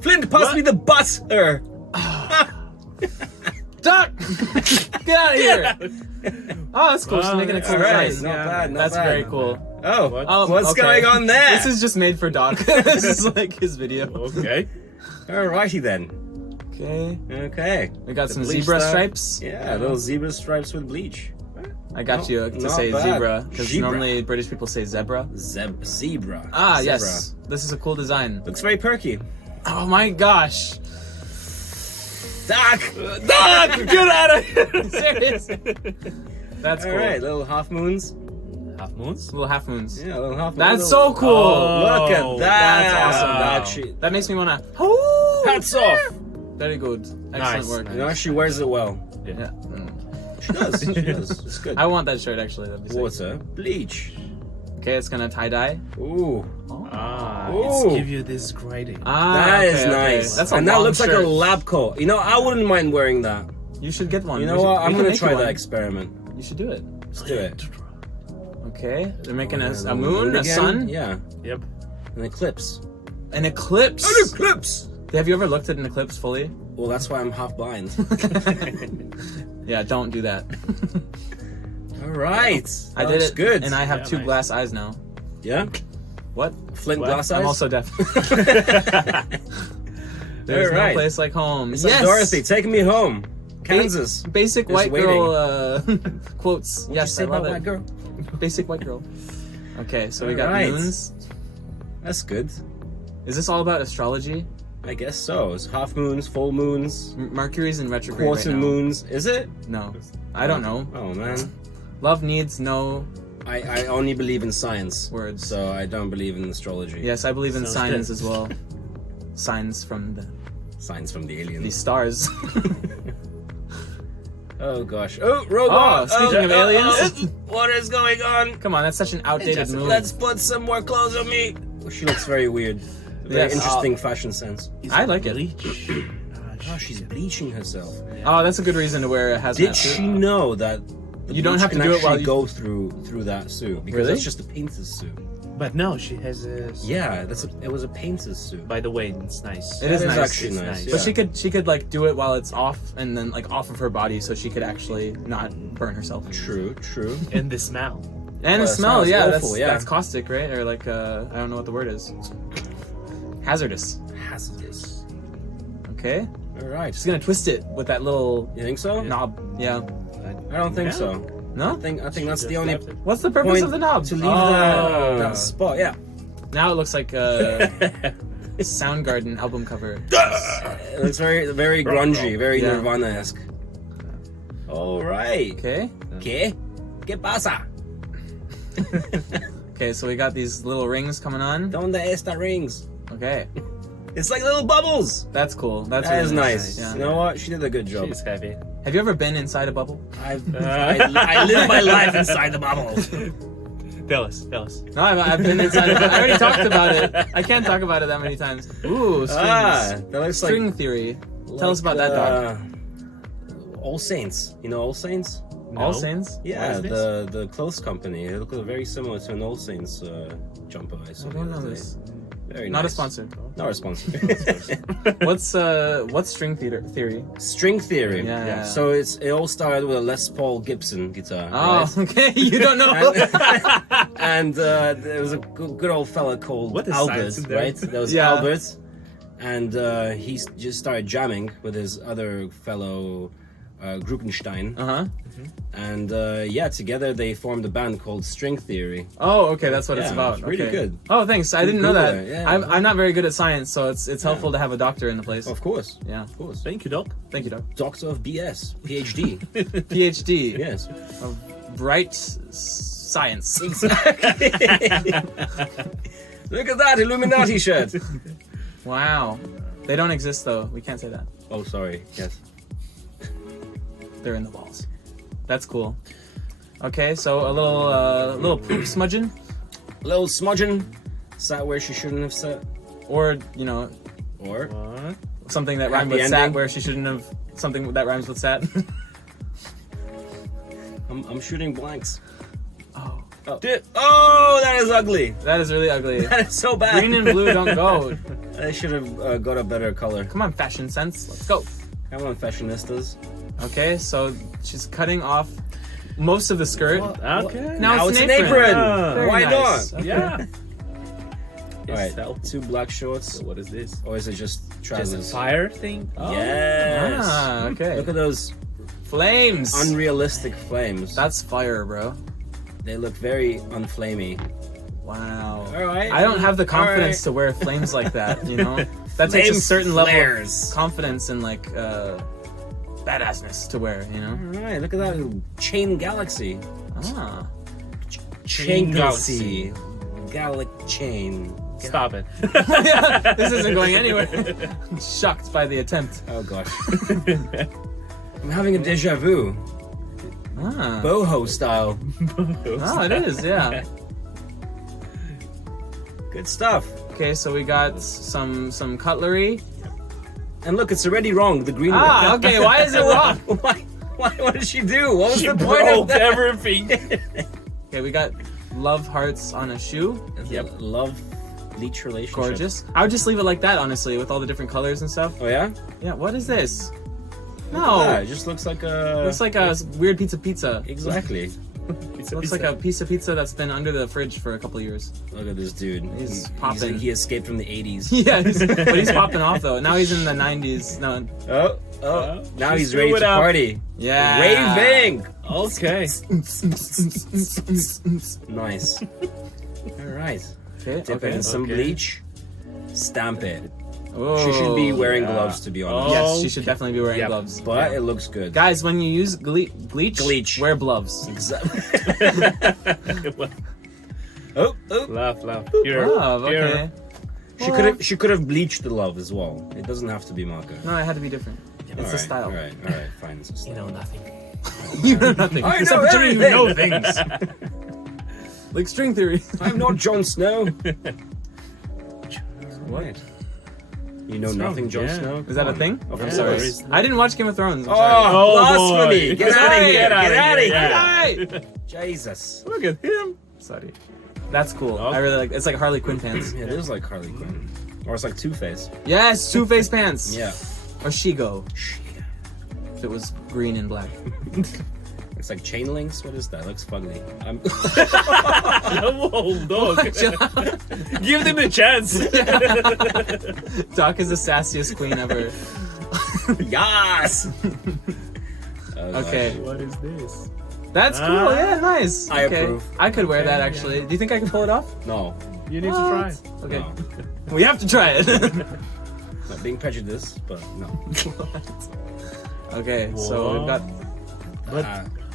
Flint, pass me the butter. Duck! Get out of here! Oh, that's cool. She's making a cool All right, design. not bad. Not That's bad. very cool. Oh, what's okay. going on there? This is just made for Doc. This is like his video. Okay. Alrighty then. Okay. Okay. We got The some bleach zebra stuff. stripes. Yeah, little zebra stripes with bleach. I got you to not say bad. zebra because Zebra. normally British people say zebra. Zebra. Ah, Zebra. yes. This is a cool design. Looks very perky. Oh my gosh. Doc! Doc, get out of here! Seriously. That's cool. Alright, little half moons. Half moons? Little half moons. Yeah, little half moons. That's so cool. Look at Oh, that. that's awesome. That she, That makes me wanna. hats off. Very good. Excellent Nice, work. You know, she wears it well. Yeah. She does. She does. It's good. I want that shirt actually. That'd be sick. Water. Bleach. Okay, it's gonna tie dye. Ooh. It's Ooh. give you this grading. Ah, That is okay, okay. nice. That's a and that long looks like a shirt. lab coat. You know, I wouldn't mind wearing that. You should get one. You We know should- what? we I'm can gonna make try you that one. experiment. You should do it. Let's do it. Okay, they're making a The moon, a again? sun, Yeah. Yep. An eclipse. an eclipse. eclipse! Have you ever looked at an eclipse fully? Well, that's why I'm half blind. Yeah, don't do that. Alright. I did it, good. and I have Yeah, two nice. glass eyes now. Yeah? What? Flint What? glass eyes? I'm also deaf. There's no Alright. place like home. It's Yes, like Dorothy, taking me home. Kansas. Basic Just white waiting. girl quotes. What'd Yes, you say I love about it. white girl? Basic white girl. Okay, so we got Alright. moons. That's good. Is this all about astrology? I guess so. It's half moons, full moons, Mercury's in retrograde quarter right now. moons. Is it? No, I don't know. Oh man. Love needs no I only believe in science. words. So I don't believe in astrology. Yes, I believe in Sounds signs good. as well. Signs from Signs from the the aliens. stars. Oh gosh. Oh, robot. Oh, speaking of aliens. What is going on? Come on, that's such an outdated Just, move. let's put some more clothes on me. She looks very weird. Very Yes. interesting fashion sense. I like it. Bleach. Oh, she's bleaching herself. Oh, that's a good reason to wear a hazmat Did suit. she know that the You don't bleach have to can do it while actually you- go through that suit? Because Really? that's just a painter's suit. But no, she has a. Yeah, it was a painter's suit. By the way, it's nice. It is That nice. actually It's nice. nice. Yeah. But she could like do it while it's off and then like off of her body, so she could actually not burn herself. True, true. And the smell. And Well, the it smell, smells yeah, awful, yeah. that's caustic, right? Or like I don't know what the word is. Hazardous. Hazardous. Okay, All right. just gonna twist it with that little You think so? knob. Yeah. I don't think Yeah. so. No. I think that's the only What's the purpose point of the knob? to leave Oh. that spot. Yeah. Now it looks like a Soundgarden album cover. It's very grungy, very Yeah. Nirvana-esque. All right. Okay. ¿Qué? ¿Qué pasa? Okay, so we got these little rings coming on. ¿Dónde está rings? Okay, It's like little bubbles. that's cool. That's That really is nice. Yeah. You know what? She did a good job. She's happy. Have you ever been inside a bubble? I live my life inside the bubble. Tell us. No, I've been inside. I already talked about it. I can't talk about it that many times. Ooh, strings. That looks like String theory. Tell us about that dog. All Saints. You know All Saints? All No. Saints. Yeah, is this? the clothes company. They look very similar to an All Saints jumper I saw I the don't other know day. this. Very Not a nice. sponsor. Not a sponsor. What's string theory? String theory. Yeah. So it all started with a Les Paul Gibson guitar. Oh, right? okay. You don't know. And there was a good old fella called What is Albert, science in there? right? That was Yeah. Albert, and he just started jamming with his other fellow Gruppenstein, Uh huh. and yeah, together they formed a band called String Theory. Oh, okay. That's what it's Yeah, about. it's really Okay. good. Oh, thanks. I didn't know that. Google it, yeah. I'm not very good at science, so it's helpful to have a doctor in the place. Of course, Yeah. of course. Thank you, Doc. Thank you, doc. Doctor of BS, PhD. PhD Yes. of bright science. Exactly. Look at that Illuminati shirt. Wow. They don't exist though. We can't say that. Oh, sorry. Yes. They're in the walls. That's cool. Okay, so a little poop smudging, Little smudging. Sat where she shouldn't have sat. or Or What? something that rhymed Happy with sat ending. where she shouldn't have. Something that rhymes with sat. I'm shooting blanks. Oh, Oh, that is ugly. That is really ugly. That is so bad. Green and blue don't go. I should have got a better color. Come on, fashion sense. Let's go. Come on, fashionistas. Okay, so she's cutting off most of the skirt. Okay. Now it's an apron. apron. Very Why nice. not? Okay. Yeah. All right, Itself. 2 black shorts. So what is this? Or is it just Just a trousers? fire thing? Oh. Yes. Ah, okay. Look at those Flames. unrealistic flames. That's fire, bro. They look very unflamey. Wow. All right. I don't have the confidence All to wear flames like that, you know? That Flame takes a certain level flares. of confidence and like badassness to wear, you know? All right, look at that chain galaxy. Ah. Chain galaxy. Gallic chain. Stop it. This isn't going anywhere. I'm shocked by the attempt. Oh gosh. I'm having a deja vu. Ah. Boho style. Oh, it is, yeah. Good stuff. Okay, so we got some cutlery. And look, it's already wrong. The green Ah, one. okay, why is it wrong? Why? What did she do? What was She the point of broke that? everything. Okay, we got love hearts on a shoe. Yep. Love bleach relationship. Gorgeous. I would just leave it like that, honestly, with all the different colors and stuff. Oh yeah? Yeah, what is this? Yeah, No. it just looks like a. Looks like a weird pizza. Exactly. It's Looks like a piece of pizza that's been under the fridge for a couple years. Look at this dude. He's popping. He escaped from the 80s. Yeah, but he's popping off though. Now he's in the 90s. No. Oh. Now She's he's ready doing to up. party. Yeah. Raving. Okay. Nice. All right. Okay. Dip it in some Okay. bleach. Stamp it. Oh, She should be wearing yeah. gloves, to be honest. Yes, she should definitely be wearing Yep. gloves. But it looks good. Guys, when you use bleach, wear gloves. Exactly. Oh. Laugh. Here. Love, okay. She could have bleached the love as well. It doesn't have to be Maka. No, it had to be different. It's a Alright, style. All right, fine. It's a style. You know nothing. You know nothing. I Except know for you everything. know things. Like string theory. I'm not Jon Snow. What? You know What's nothing, wrong? Jon Yeah. Snow? Is that Come a on. thing? Of I'm course. sorry. I didn't watch Game of Thrones. I'm Oh, sorry. blasphemy! boy. Get out of here! Get Get outta out of here. here! Hey! Jesus. Look at him. Sorry. That's cool. I Okay. really like. It's like Harley Quinn pants. Yeah, it is like Harley Quinn, or it's like Two-Face. Yes, Two-Face pants. Yeah. Or Shigo. If it was green and black. It's like chain links. What is that? Looks fugly. Whoa, dog. Give them a chance. Doc is the sassiest queen ever. Yes. Oh, gosh. Okay. What is this? That's cool. Ah. Yeah, nice. I okay. approve. I could wear that Okay, actually. Do you think I can pull it off? No. You need to try. Okay. No. We have to try it. Not being prejudiced, but no. Okay, so we've got. But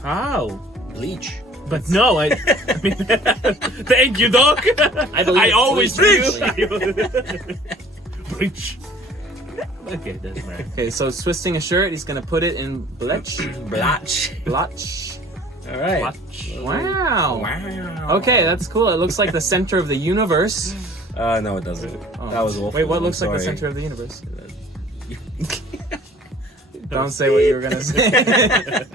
how? Bleach. But no, I mean, thank you, Doc. I always bleach. Breach. Okay, doesn't matter. Okay, so it's twisting a shirt. He's gonna put it in bleach. Blatch. Blotch. All right. Watch. Wow. Wow. Okay, that's cool. It looks like the center of the universe. No, it doesn't. Oh. That was awful. Wait, what I'm looks like the sorry. center of the universe? Don't say what you were gonna say.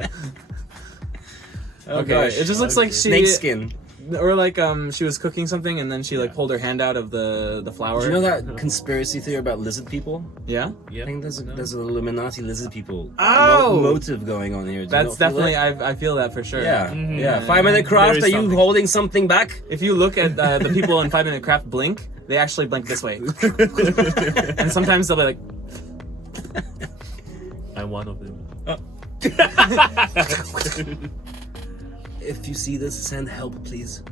Oh, Okay, gosh. it just looks like she, Snake skin. or like she was cooking something and then she like pulled her hand out of the flour. Do you know that conspiracy theory about lizard people? Yeah, I think there's an Illuminati lizard people Oh! motive going on here. Do you that's not feel definitely that? I feel that for sure. Yeah, Mhm. yeah. 5 Minute Craft. There is Are you something. holding something back? If you look at the people in 5 Minute Craft blink, they actually blink this way, and sometimes they'll be like, I'm one of them. If you see this, send help, please.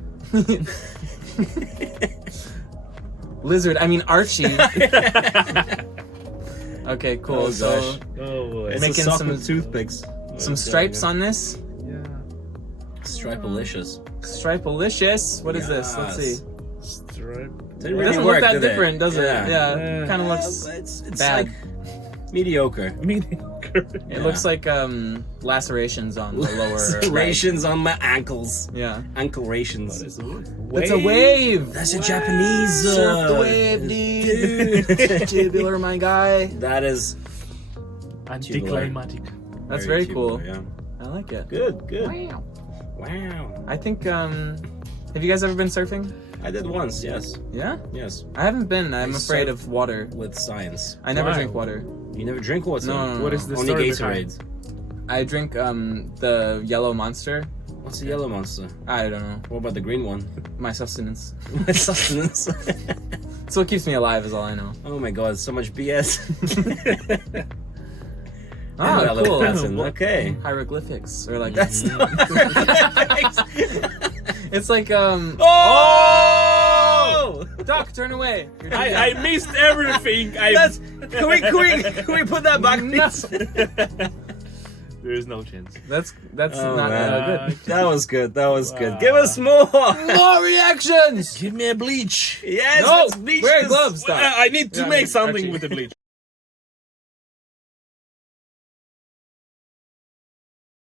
lizard. I mean Archie. Okay, cool. Oh, so gosh. Oh boy. It's Making a sock some- with toothpicks. some stripes on this. Yeah. Stripelicious. Stripelicious. What is this? Let's see. Stripe. Didn't It really doesn't work, look that did it? different, does it? Yeah, Yeah. kind of looks It's bad. like mediocre. Mediocre. It looks like lacerations on the lower right. Serrations on my ankles. Yeah. Ankle rations. What is it? It's a wave. That's a Japanese. Surf the wave, dude. Tubular, my guy. That is Anticlimactic. That's very tubular, cool. Yeah. I like it. Good. Good. Wow. Wow. I think Have you guys ever been surfing? I did once. Yes. Yeah? Yes. I haven't been. I'm afraid surfed of water. With science. I never Why? drink water. You never drink water. No. What is the Only story Gatorade. I drink the yellow monster. What's the yellow monster? I don't know. What about the green one? My sustenance. Sustenance. It's what keeps me alive is all I know. Oh my god, so much BS. Ah, Yellow cool. pattern, okay. Hieroglyphics or like That's not. it's like Oh! Doc, turn away. You're too I young. missed everything. That's, can we put that back, please? There is no chance. That's Oh, not man. good. That was good. That was good. Give us more. More reactions. Give me a bleach. Yes. No, let's bleach wear this. gloves, Doc. I need to Yeah, make something actually. with the bleach.